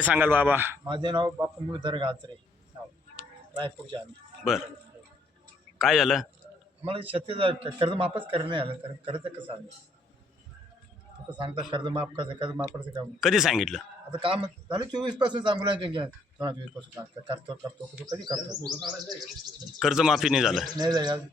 काय सांगाल बाबा? माझे नाव बापू मुळधर गाजरे, रायपूरचे आम्ही. बर, काय झालं? आम्हाला शेतीचं कर्ज माफच करणे आलं, तर कर्ज कसं आलं आता सांगता, कर्ज माफ कसं, कर्ज माफ करायचं काम कधी सांगितलं? आता काम झालं 24 पासून सांगू लागले, 24 पासून सांगता करतो करतो कधी करतो, कर्जमाफी नाही झालं. नाही जाईल.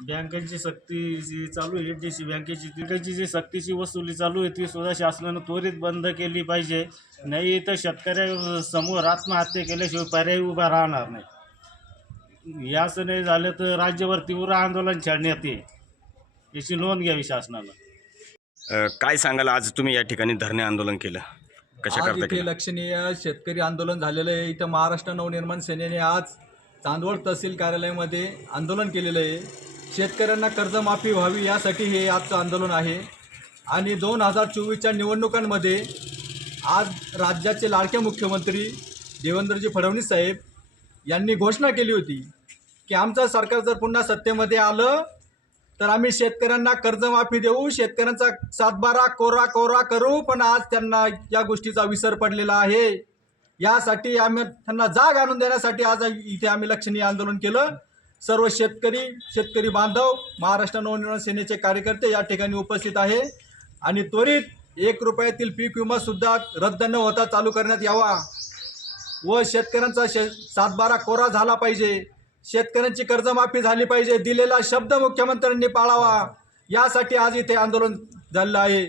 बँकेची सक्ती जी चालू आहे, जी बँकेची जी सक्तीची वसुली चालू आहे ती सुद्धा शासनानं त्वरित बंद केली पाहिजे. नाही तर शेतकऱ्यासमोर आत्महत्या केल्याशिवाय पर्याय उभा राहणार नाही. याचं नाही झालं तर राज्यभर तीव्र आंदोलन छेडण्यात येईल, याची नोंद घ्यावी शासनानं. काय सांगाल, आज तुम्ही या ठिकाणी धरणे आंदोलन केलं, कशा आज करता इथे केलं? लक्षणीय शेतकरी आंदोलन झालेलं आहे. इथं महाराष्ट्र नवनिर्माण सेनेने आज चांदवड तहसील कार्यालयामध्ये आंदोलन केलेलं आहे. शेतकऱ्यांना कर्जमाफी व्हावी यासाठी हे आजचं आंदोलन आहे. आणि 2024च्या निवडणुकांमध्ये आज राज्याचे लाडके मुख्यमंत्री देवेंद्रजी फडणवीस साहेब यांनी घोषणा केली होती की आमचं सरकार जर पुन्हा सत्तेमध्ये आलं तर आम्ही शेतकऱ्यांना कर्जमाफी देऊ, शेतकऱ्यांचा 7/12 कोरा करू. पण आज त्यांना या गोष्टीचा विसर पडलेला आहे. यासाठी आम्ही त्यांना जाग आणून देण्यासाठी आज इथे आम्ही लक्षणीय आंदोलन केलं. सर्व शेतकरी बांधव, महाराष्ट्र नवनिर्माण सेनेचे कार्यकर्ते या ठिकाणी उपस्थित आहे. आणि त्वरित 1 रुपयातील पीक विमासुद्धा रद्द न होता चालू करण्यात यावा व शेतकऱ्यांचा 7/12 कोरा झाला पाहिजे. शेतकऱ्यांची कर्जमाफी झाली पाहिजे. दिलेला शब्द मुख्यमंत्र्यांनी पाळावा, यासाठी आज इथे आंदोलन झालेलं आहे.